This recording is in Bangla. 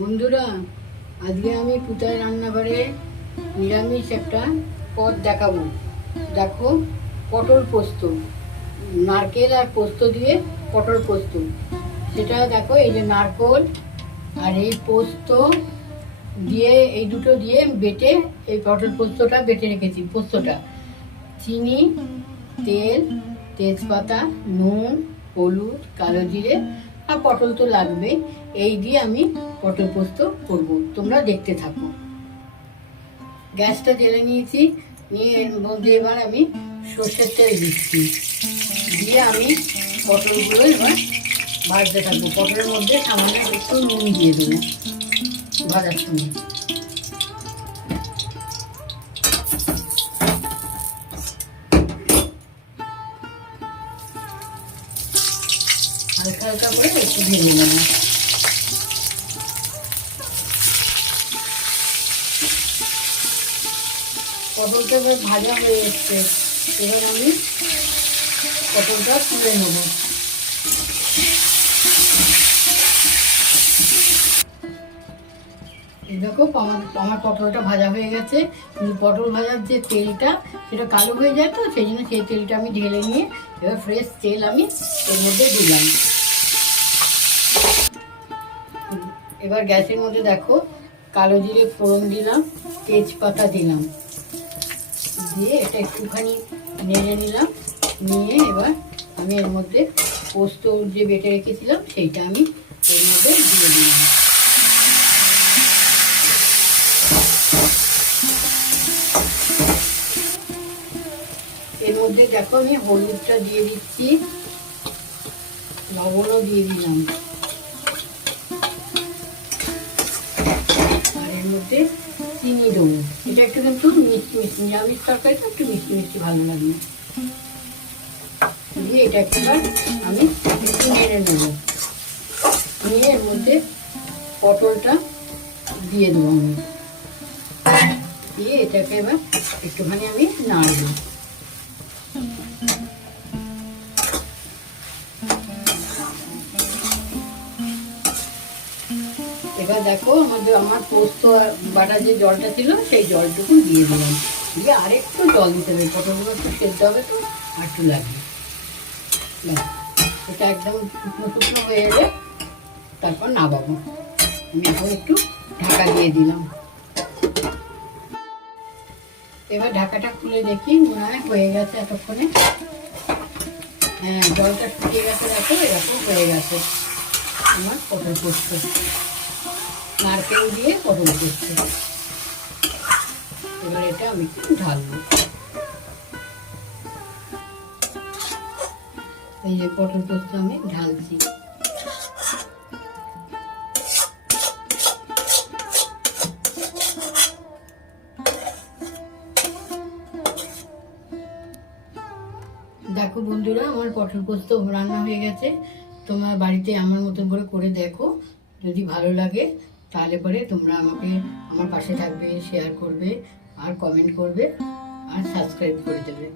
বন্ধুরা, আজকে আমি পুতায় রান্নাঘরে নিরামিষ একটা পদ দেখাবো। দেখো, পটল পোস্ত, নারকেল আর পোস্ত দিয়ে পটল পোস্ত। সেটা দেখো, এই যে নারকোল আর এই পোস্ত দিয়ে, এই দুটো দিয়ে বেটে এই পটল পোস্তটা বেটে রেখেছি, পোস্তটা। চিনি, তেল, তেজপাতা, নুন, হলুদ, কালো জিরে আর পটল তো লাগবে এই দিয়ে আমি পটল পোস্ত করব। তোমরা দেখতে থাকো। গ্যাসটা জেলে নিয়েছি। নিয়ে এর মধ্যে এবার আমি সর্ষের তেল দিচ্ছি। দিয়ে আমি পটলগুলো এবার ভাজতে থাকব। পটলের মধ্যে সামান্য একটু নুন দিয়ে দেবো। ভাজার সময়। হালকা হালকা করে একটু ভেজে নেব। পটলটা এবার ভাজা হয়ে এসছে। এবার আমি পটলটা তুলে নেব। দেখো আমার পটলটা ভাজা হয়ে গেছে। পটল ভাজার যে তেলটা, সেটা কালো হয়ে যায় তো, সেই জন্য সেই তেলটা আমি ঢেলে নিয়ে এবার ফ্রেশ তেল আমি এর মধ্যে দিলাম। এবার গ্যাসের মধ্যে দেখো, কালো জিরে ফোড়ন দিলাম, তেজপাতা দিলাম। দিয়ে এটা একটুখানি নেড়ে নিলাম, নিয়ে এবার আমি এর মধ্যে পোস্ত যে বেটে রেখেছিলাম, সেইটা আমি এর মধ্যে দিয়ে দিলাম। মধ্যে দেখো আমি হলুদটা দিয়ে দিচ্ছি, লবণও দিয়ে দিলাম। আর এর মধ্যে চিনি দেবো। এটা একটু কিন্তু মিষ্টি মিষ্টি নিরামিষ তরকারিটা একটু মিষ্টি মিষ্টি ভালো লাগবে দিয়ে এটা একবার আমি একটু নেড়ে নেব। নিয়ে এর মধ্যে পটলটা দিয়ে দেবো আমি। দিয়ে এটাকে এবার একটুখানি আমি নাড়বো। এবার দেখো আমাদের, আমার পোস্ত বাটার যে জলটা ছিল, সেই জলটুকু দিয়ে দিলাম। দিয়ে আরেকটু জল দিতে হবে, পটলগুলো একটু সেদ্ধ হবে তো একটু লাগবে। এটা একদম শুকনো শুকনো হয়ে এলে তারপর নামাবো। আমি এখন একটু ঢাকা দিয়ে দিলাম। এবার ঢাকাটা খুলে দেখি, মনে হয় হয়ে গেছে এতক্ষণে। হ্যাঁ জলটা শুকিয়ে গেছে দেখো, এরকম হয়ে গেছে আমার পটল পোস্ত। নারকেল দিয়ে পটল পোস্ত এবার এটা আমি একটু ঢালবো। এই যে পটল পোস্ত আমি ঢালছি। দেখো বন্ধুরা, আমার পটল পোস্ত রান্না হয়ে গেছে। তোমার বাড়িতে আমার মতন করে করে দেখো। যদি ভালো লাগে তাহলে পরে তোমরা আমাকে, আমার পাশে থাকবে শেয়ার করবে, আর কমেন্ট করবে, আর সাবস্ক্রাইব করে দেবে।